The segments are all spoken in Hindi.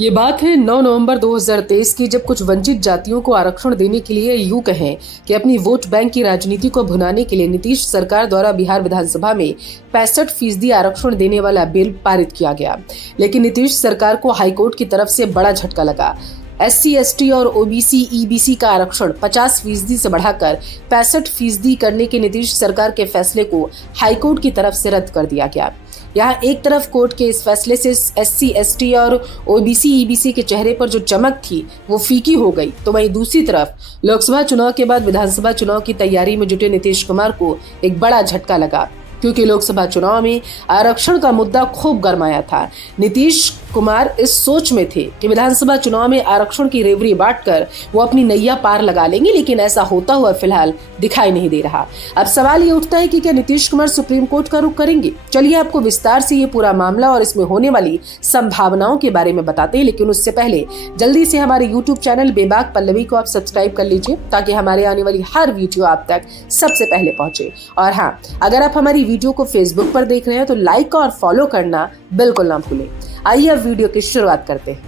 ये बात है 9 नवंबर 2023 की, जब कुछ वंचित जातियों को आरक्षण देने के लिए यूं कहें कि अपनी वोट बैंक की राजनीति को भुनाने के लिए नीतीश सरकार द्वारा बिहार विधानसभा में 65% आरक्षण देने वाला बिल पारित किया गया। लेकिन नीतीश सरकार को हाईकोर्ट की तरफ से बड़ा झटका लगा। SC, ST और OBC, EBC का आरक्षण 50% से बढ़ाकर 65% करने के नीतीश सरकार के फैसले को हाईकोर्ट की तरफ से रद्द कर दिया गया। यहाँ एक तरफ कोर्ट के इस फैसले से SC, ST और OBC, EBC के चेहरे पर जो चमक थी वो फीकी हो गई, तो वहीं दूसरी तरफ लोकसभा चुनाव के बाद विधानसभा चुनाव की तैयारी में जुटे नीतीश कुमार को एक बड़ा झटका लगा, क्योंकि लोकसभा चुनाव में आरक्षण का मुद्दा खूब गरमाया था। नीतीश कुमार इस सोच में थे कि विधानसभा चुनाव में आरक्षण की रेवड़ी बांटकर वो अपनी नैया पार लगा लेंगे, लेकिन ऐसा होता हुआ फिलहाल दिखाई नहीं दे रहा। अब सवाल ये उठता है कि क्या नीतीश कुमार सुप्रीम कोर्ट का रुख करेंगे? चलिए आपको विस्तार से ये पूरा मामला और इसमें होने वाली संभावनाओं के बारे में बताते हैं, लेकिन उससे पहले जल्दी से हमारे YouTube चैनल बेबाक पल्लवी को आप सब्सक्राइब कर लीजिए, ताकि हमारे आने वाली हर वीडियो आप तक सबसे पहले पहुंचे। और हाँ, अगर आप हमारी वीडियो को फेसबुक पर देख रहे हैं तो लाइक और फॉलो करना बिल्कुल ना भूलें। आइए अब वीडियो की शुरुआत करते हैं।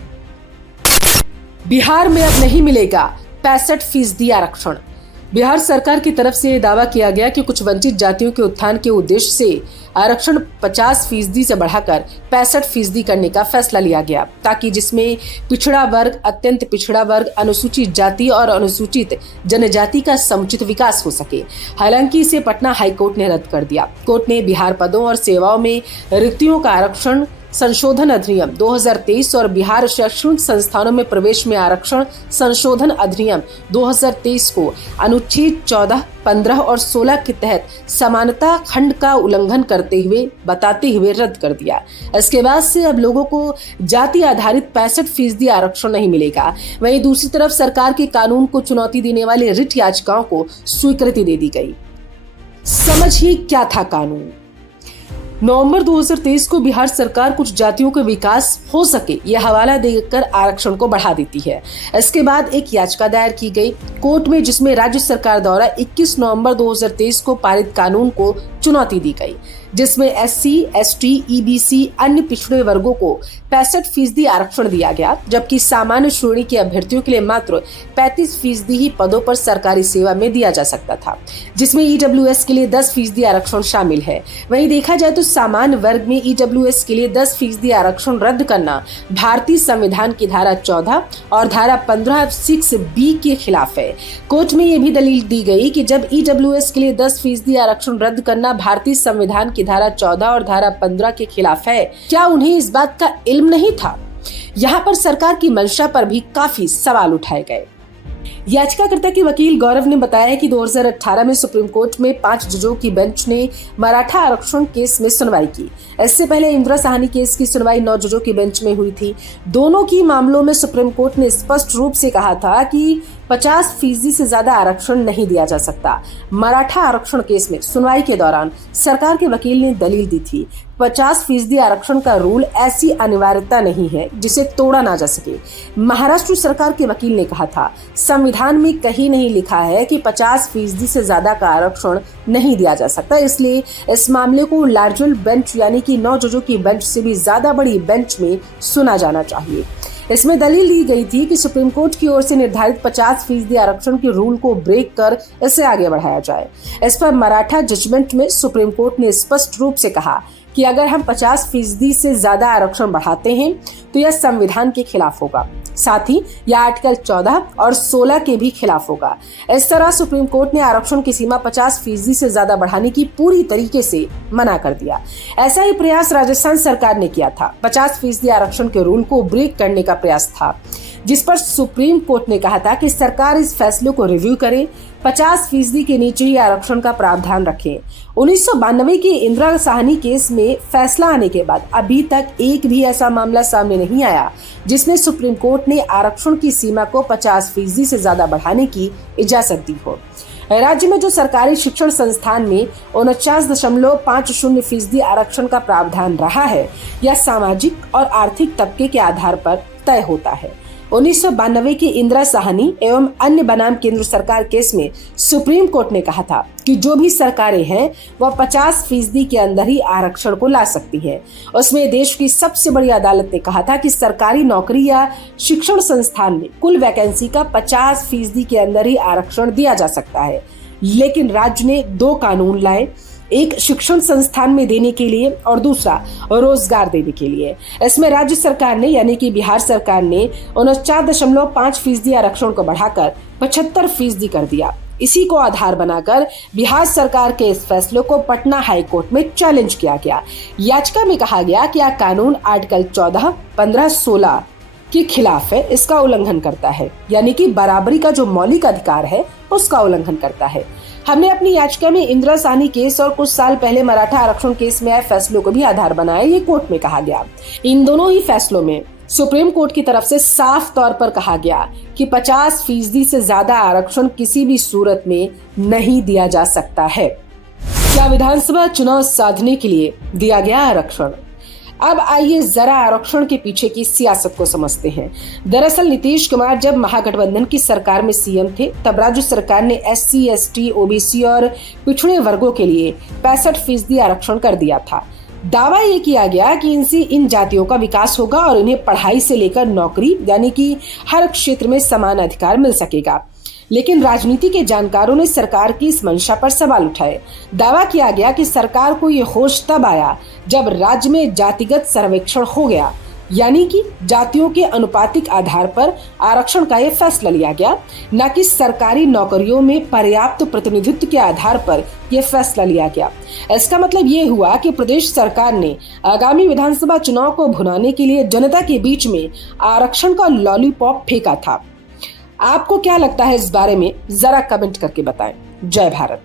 बिहार में अब नहीं मिलेगा 65% आरक्षण। बिहार सरकार की तरफ से दावा किया गया कि कुछ वंचित जातियों के उत्थान के उद्देश्य से आरक्षण 50% से बढ़ाकर 65% करने का फैसला लिया गया, ताकि जिसमें पिछड़ा वर्ग, अत्यंत पिछड़ा वर्ग, अनुसूचित जाति और अनुसूचित जनजाति का समुचित विकास हो सके। हालांकि इसे पटना हाईकोर्ट ने रद्द कर दिया। कोर्ट ने बिहार पदों और सेवाओं में रिक्तियों का आरक्षण संशोधन अधिनियम 2023 और बिहार शैक्षणिक संस्थानों में प्रवेश में आरक्षण संशोधन अधिनियम 2023 को अनुच्छेद 14, 15 और 16 के तहत समानता खंड का उल्लंघन बताते हुए रद्द कर दिया। इसके बाद से अब लोगों को जाति आधारित 65% आरक्षण नहीं मिलेगा। वहीं दूसरी तरफ सरकार के कानून को चुनौती देने वाले रिट याचिकाओं को स्वीकृति दे दी गई। समझिए क्या था कानून। नवंबर 2023 को बिहार सरकार कुछ जातियों के विकास हो सके यह हवाला देकर आरक्षण को बढ़ा देती है। इसके बाद एक याचिका दायर की गई कोर्ट में, जिसमें राज्य सरकार द्वारा 21 नवंबर 2023 को पारित कानून को चुनौती दी गई, जिसमें SC, ST, EBC अन्य पिछड़े वर्गों को 65% आरक्षण दिया गया, जबकि सामान्य श्रेणी के अभ्यर्थियों के लिए मात्र 35% ही पदों पर सरकारी सेवा में दिया जा सकता था, जिसमें EWS के लिए 10% आरक्षण शामिल है। वहीं देखा जाए तो सामान्य वर्ग में EWS के लिए 10% आरक्षण रद्द करना भारतीय संविधान की धारा 14 और धारा 15(6)(b) के खिलाफ है। कोर्ट में यह भी दलील दी गई कि जब EWS के लिए 10% आरक्षण रद्द करना भारतीय संविधान की धारा 14 और धारा 15 के खिलाफ है, क्या उन्हें इस बात का इल्म नहीं था? यहाँ पर सरकार की मंशा पर भी काफी सवाल उठाए गए। याचिकाकर्ता के वकील गौरव ने बताया कि 2018 में सुप्रीम कोर्ट में 5 जजों की बेंच ने मराठा आरक्षण केस में सुनवाई की। इससे पहले इंदिरा साहनी केस की सुनवाई 9 जजों की बेंच में हुई थी। दोनों की मामलों में सुप्रीम कोर्ट ने स्पष्ट रूप से कहा था कि 50% से ज्यादा आरक्षण नहीं दिया जा सकता। मराठा आरक्षण केस में सुनवाई के दौरान सरकार के वकील ने दलील दी थी 50% आरक्षण का रूल ऐसी अनिवार्यता नहीं है जिसे तोड़ा ना जा सके। महाराष्ट्र सरकार के वकील ने कहा था, संविधान में कहीं नहीं लिखा है कि 50% से ज्यादा का आरक्षण नहीं दिया जा सकता, इसलिए इस मामले को लार्जर बेंच यानी कि 9 जजों की बेंच से भी ज्यादा बड़ी बेंच में सुना जाना चाहिए। इसमें दलील दी गई थी कि सुप्रीम कोर्ट की ओर से निर्धारित 50% आरक्षण के रूल को ब्रेक कर इसे आगे बढ़ाया जाए। इस पर मराठा जजमेंट में सुप्रीम कोर्ट ने स्पष्ट रूप से कहा कि अगर हम 50% से ज्यादा आरक्षण बढ़ाते हैं तो यह संविधान के खिलाफ होगा, साथ ही यह आर्टिकल 14 और 16 के भी खिलाफ होगा। इस तरह सुप्रीम कोर्ट ने आरक्षण की सीमा 50% से ज्यादा बढ़ाने की पूरी तरीके से मना कर दिया। ऐसा ही प्रयास राजस्थान सरकार ने किया था। 50% आरक्षण के रूल को ब्रेक करने का प्रयास था, जिस पर सुप्रीम कोर्ट ने कहा था कि सरकार इस फैसले को रिव्यू करे, 50% के नीचे ही आरक्षण का प्रावधान रखे। 1992 के इंदिरा साहनी केस में फैसला आने के बाद अभी तक एक भी ऐसा मामला सामने नहीं आया जिसमें सुप्रीम कोर्ट ने आरक्षण की सीमा को 50% से ज्यादा बढ़ाने की इजाजत दी हो। राज्य में जो सरकारी शिक्षण संस्थान में 49.50% आरक्षण का प्रावधान रहा है, यह सामाजिक और आर्थिक तबके के आधार पर तय होता है। 1992 की इंदिरा साहनी एवं अन्य बनाम केंद्र सरकार केस में सुप्रीम कोर्ट ने कहा था कि जो भी सरकारें हैं वह 50% के अंदर ही आरक्षण को ला सकती है। उसमें देश की सबसे बड़ी अदालत ने कहा था कि सरकारी नौकरी या शिक्षण संस्थान में कुल वैकेंसी का 50% के अंदर ही आरक्षण दिया जा सकता है। लेकिन राज्य ने 2 कानून लाए, एक शिक्षण संस्थान में देने के लिए और दूसरा रोजगार देने के लिए। इसमें राज्य सरकार ने यानी कि बिहार सरकार ने 49.5% आरक्षण को बढ़ाकर 75% कर दिया। इसी को आधार बनाकर बिहार सरकार के इस फैसले को पटना हाई कोर्ट में चैलेंज किया गया। याचिका में कहा गया कि यह कानून आर्टिकल 14, 15, 16 के खिलाफ है, इसका उल्लंघन करता है, यानी कि बराबरी का जो मौलिक अधिकार है उसका उल्लंघन करता है। हमने अपनी याचिका में इंदिरा साहनी केस और कुछ साल पहले मराठा आरक्षण केस में आए फैसलों को भी आधार बनाया, ये कोर्ट में कहा गया। इन दोनों ही फैसलों में सुप्रीम कोर्ट की तरफ से साफ तौर पर कहा गया कि 50% से ज्यादा आरक्षण किसी भी सूरत में नहीं दिया जा सकता है। क्या विधानसभा चुनाव साधने के लिए दिया गया आरक्षण? अब आइए जरा आरक्षण के पीछे की सियासत को समझते हैं। दरअसल नीतीश कुमार जब महागठबंधन की सरकार में सीएम थे तब राज्य सरकार ने SC, ST, OBC और पिछड़े वर्गों के लिए 65% आरक्षण कर दिया था। दावा ये किया गया कि इनसे इन जातियों का विकास होगा और इन्हें पढ़ाई से लेकर नौकरी यानी कि हर क्षेत्र में समान अधिकार मिल सकेगा। लेकिन राजनीति के जानकारों ने सरकार की इस मंशा पर सवाल उठाए। दावा किया गया कि सरकार को ये होश तब आया जब राज्य में जातिगत सर्वेक्षण हो गया, यानी कि जातियों के अनुपातिक आधार पर आरक्षण का ये फैसला लिया गया, न कि सरकारी नौकरियों में पर्याप्त प्रतिनिधित्व के आधार पर यह फैसला लिया गया। इसका मतलब ये हुआ कि प्रदेश सरकार ने आगामी विधानसभा चुनाव को भुनाने के लिए जनता के बीच में आरक्षण का लॉलीपॉप फेंका था। आपको क्या लगता है इस बारे में? जरा कमेंट करके बताएं। जय भारत।